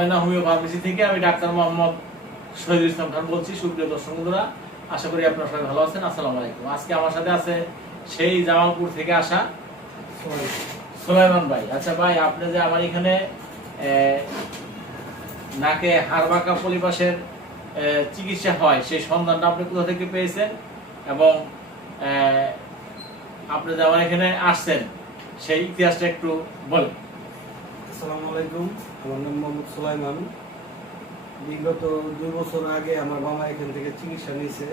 Amena homeo pharmacy থেকে আমি doctor Mohammad Shahidul Islam Khan বলছি। সুপ্রিয় দর্শক বন্ধুরা, আশা করি আপনারা সবাই ভালো আছেন। আসসালামু আলাইকুম। আজকে আমার সাথে আছে সেই জামালপুর থেকে আসা সুলাইমান ভাই। আচ্ছা ভাই, আপনি যে আমার এখানে নাকে হাড়বাঁকা পলিপাসের চিকিৎসা হয়, সেই সন্ধানটা আপনি কোথা থেকে পেয়েছেন এবং আপনি যে আমার এখানে আসছেন সেই ইতিহাসটা একটু বলেন। আসসালামু আলাইকুম, আমার নাম মোহাম্মদ সুলাইমান। বিগত 2 বছর আগে আমার মামা এখান থেকে চিকিৎসা নিয়েছে।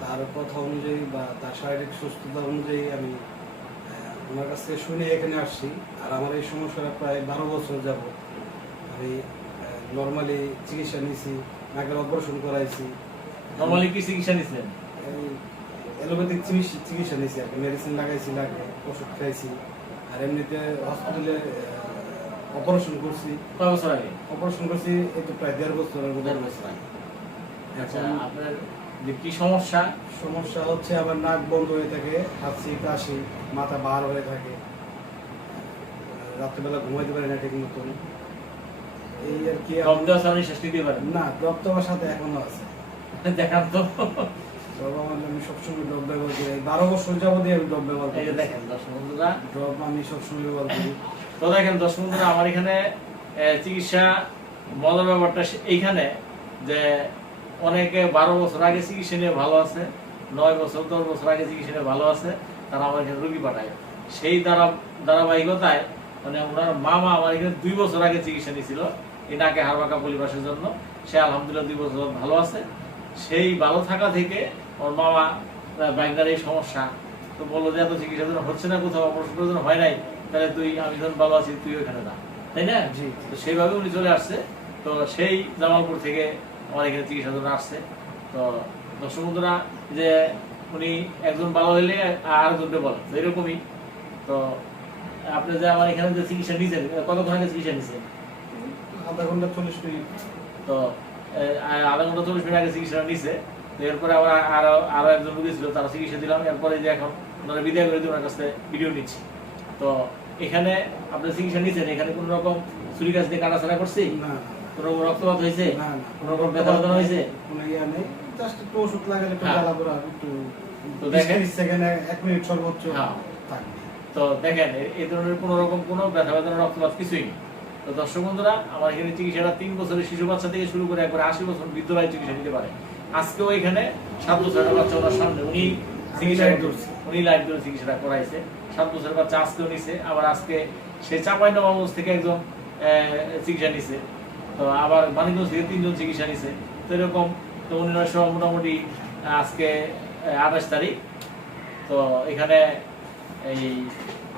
তার কথা অনুযায়ী বা তার শারীরিক সুস্থতা অনুযায়ী আমি ওনার কাছ থেকে শুনে এখানে আসছি। আর আমার এই সমস্যাটা প্রায় 12 বছর যাব। আমি নর্মালি চিকিৎসা নিয়েছি, নাকের অপারেশন করাইছি। নরমালি কি চিকিৎসা নিয়েছেন? অ্যালোপ্যাথিক চিকিৎসা নিয়েছি, আর মেডিসিন লাগাইছি, ওষুধ খাইছি। আর এমনিতে হসপিটালে অপারেশন করছি। কয় বছর আগে অপারেশন করছি, এই তো প্রায় 1.5 বছরের মতো। 1.5 বছর আগে। আচ্ছা, আপনার যে কি সমস্যা? সমস্যা হচ্ছে আমার নাক বন্ধ হয়ে থাকে, হাঁচি কাশি, মাথা বার হয়ে থাকে, রাত্রেবেলা ঘুমাইতে পারি না ঠিক মতন। এই আর কি। আপনি শ্বাস নিতে পারেন না, ড্রপ তো আমার সাথে এখনো আছে। দেখান তো। আমি সবসময় ড্রপ ব্যবহার করি। 12 বছর যাবত আমি ড্রপ ব্যবহার করি। দেখেন দর্শক বন্ধুরা, ড্রপ আমি সবসময় ব্যবহার করি। তো দেখেন দর্শক বন্ধুরা, আমার এখানে চিকিৎসা মজার ব্যাপারটা এইখানে যে অনেকে 12 বছর আগে চিকিৎসা নিয়ে ভালো আছে, 9 বছর 10 বছর আগে চিকিৎসা নিয়ে ভালো আছে, তারা আমার এখানে রোগী পাঠায়। সেই ধারাবাহিকতায় মানে ওনার মামা আমার এখানে 2 বছর আগে চিকিৎসা নিয়েছিল এই নাকে হাড়বাঁকা পলিপাসের জন্য। সে আলহামদুলিল্লাহ 2 বছর ভালো আছে। সেই ভালো থাকা থেকে ওর মামা বাইকদার এই সমস্যা, তো বললো যে এত চিকিৎসা যেন হচ্ছে না, কোথাও অপারেশন করার জন্য হয় নাই, তাহলে আমি যখন ভালো আছি তুই ওইখানে যা, তাই না? জি। তো সেইভাবে উনি চলে আসছে। তো সেই জামালপুর থেকে আমার এখানে চিকিৎসার জন্য আসছে। তো দর্শক বন্ধুরা, যে উনি একজন ভালো হইলে আরেকজনকে বলেন, এরকমই। তো আপনি যে আমার এখানে যে চিকিৎসা নিয়েছেন, কতক্ষণ আগে চিকিৎসা নিয়েছেন? আধা ঘন্টা 40 মিনিট। তো আধা ঘন্টা 40 মিনিট আগে চিকিৎসা নিয়েছে। তো এরপরে আবার আরো একজন রোগী ছিল, তারা চিকিৎসা দিলাম। এরপরে যে এখন ওনারা বিদায় করে দিয়ে ওনার কাছে ভিডিও নিচ্ছি। তো এখানে আপনি চিকিৎসা নিয়েছেন, এখানে কোন রকম ছুরি কাছ দিয়ে কাটাছাড়া করছি? না। কোন রকম রক্তপাত হয়েছে? না। কোন রকম ব্যথা বেদনা হয়েছে? কোনো ইয়া নেই, জাস্ট একটু ওষুধ লাগালে একটু জ্বালা পোড়া একটু। তো দেখেন, 30 সেকেন্ডে 1 মিনিট সর্বোচ্চ হ্যাঁ। থাকবে। তো দেখেন, এই ধরনের কোন রকম কোনো ব্যথা বেদনা রক্তপাত কিছুই নেই। তো দর্শক বন্ধুরা, আমার এখানে চিকিৎসাটা 3 বছরের শিশু বাচ্চা থেকে শুরু করে একবার 80 বছর বৃদ্ধরাই চিকিৎসা নিতে পারে। আজকেও এখানে 7 বছরের বাচ্চা ওনার সামনে উনি লাইট ধরে চিকিৎসাটা করাইছে। 7 বছরের বাচ্চা আজকেও নিছে। আবার আজকে সে চাঁপাইনবাবগঞ্জ থেকে একজন চিকিৎসা নিছে। তো আবার মানিকগঞ্জ থেকে 3 জন চিকিৎসা নিছে। তো এরকম তো উনি সহ মোটামুটি আজকে 28 তারিখ। তো এখানে এই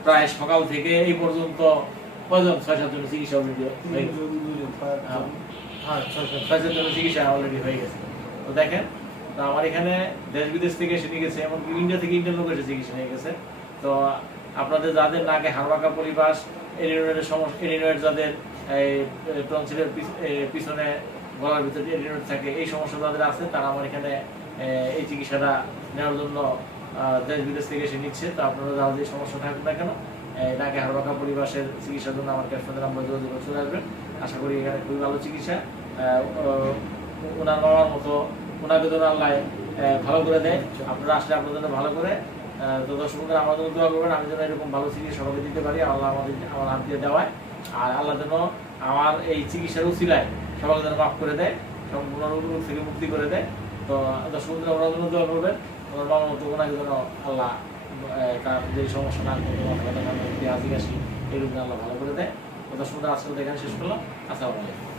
প্রায় সকাল থেকে এই পর্যন্ত কয়জন? 6-7 জন চিকিৎসা অলরেডি হয়ে গেছে। 6-7 জন চিকিৎসা অলরেডি হয়ে গেছে। তো দেখেন, তো আমার এখানে দেশ বিদেশ থেকে এসে নিয়ে গেছে, এমনকি ইন্ডিয়া থেকে ইন্ডিয়ান লোক এসে চিকিৎসা নিয়ে গেছে। তো আপনাদের যাদের নাকে হাড়বাঁকা পলিপাস, এরিনোয়েডের সমস্যা, এরিনোয়েড যাদের টনসিলের পিছনে গলার ভিতরে এরিনোয়েড থাকে, এই সমস্যা যাদের আছে, তারা আমার এখানে এই চিকিৎসাটা নেওয়ার জন্য দেশ বিদেশ থেকে এসে নিচ্ছে। তো আপনারা যারা যে সমস্যা থাকুক না কেন, নাকে হাড়বাঁকা পরিবাসের চিকিৎসার জন্য আমার ক্যাপশনের নাম্বার যোগাযোগ করে চলে আসবেন। আশা করি এখানে খুবই ভালো চিকিৎসা। ওনার মামার মতো ওনাকে যেন আল্লাহ ভালো করে দেয়। আপনারা আসলে আপনাদের জন্য ভালো করে। তো দর্শক বন্ধুরা, আমার জন্য দোয়া করবেন, আমি যেন এরকম ভালো চিকিৎসা সবাইকে দিতে পারি, আল্লাহ আমার হাত দিয়ে দেওয়ায়। আর আল্লাহ যেন আমার এই চিকিৎসার উসিলায় সবাইকে যেন মাফ করে দেয়, সম্পূর্ণ রোগ থেকে মুক্তি করে দেয়। তো দর্শক বন্ধুরা, ওনার জন্য দোয়া করবেন, ওনার মামার মতো ওনাকে যেন আল্লাহ তার যে সমস্যা না হাসি কাশি এই রোগ আল্লাহ ভালো করে দেয়। তো দর্শক বন্ধুরা, আজকে এখানে শেষ করলাম। আসসালামু আলাইকুম।